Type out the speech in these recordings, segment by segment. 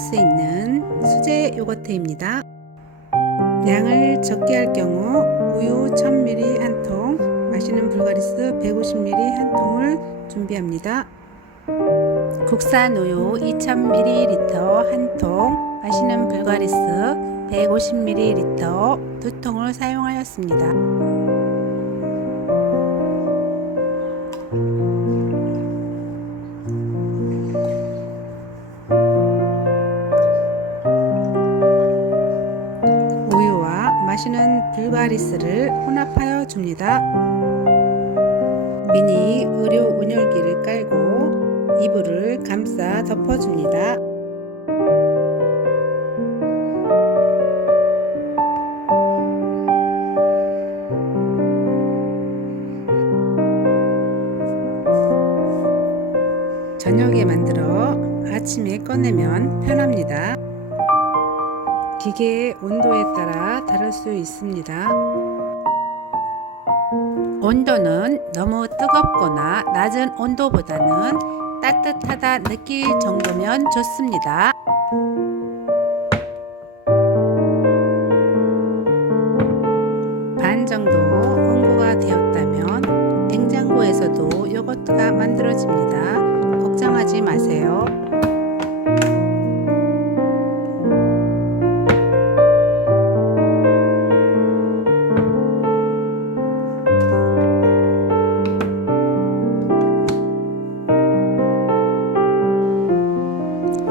수 있는 수제 요거트입니다. 양을 적게 할 경우 우유 1000ml 한 통, 마시는 불가리스 150ml 한 통을 준비합니다. 국산 우유 2000ml 한 통, 마시는 불가리스 150ml 두 통을 사용하였습니다. 불가리스를 혼합하여 줍니다. 미니 의료 온열기를 깔고 이불을 감싸 덮어줍니다. 저녁에 만들어 아침에 꺼내면 편합니다. 기계의 온도에 따라 다를 수 있습니다. 온도는 너무 뜨겁거나 낮은 온도보다는 따뜻하다 느낄 정도면 좋습니다. 반 정도 온도가 되었다면 냉장고에서도 요거트가 만들어집니다.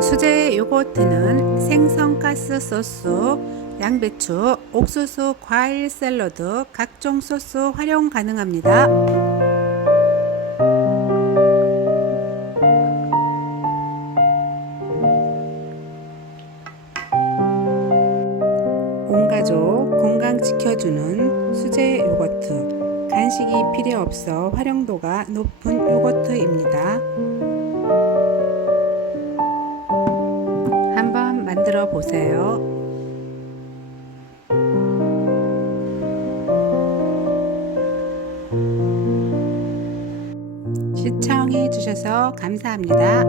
수제 요거트는 생선가스 소스, 양배추, 옥수수 과일 샐러드, 각종 소스 활용 가능합니다. 온 가족 건강 지켜주는 수제 요거트. 간식이 필요 없어 활용도가 높은 요거트입니다. 보세요. 시청해 주셔서 감사합니다.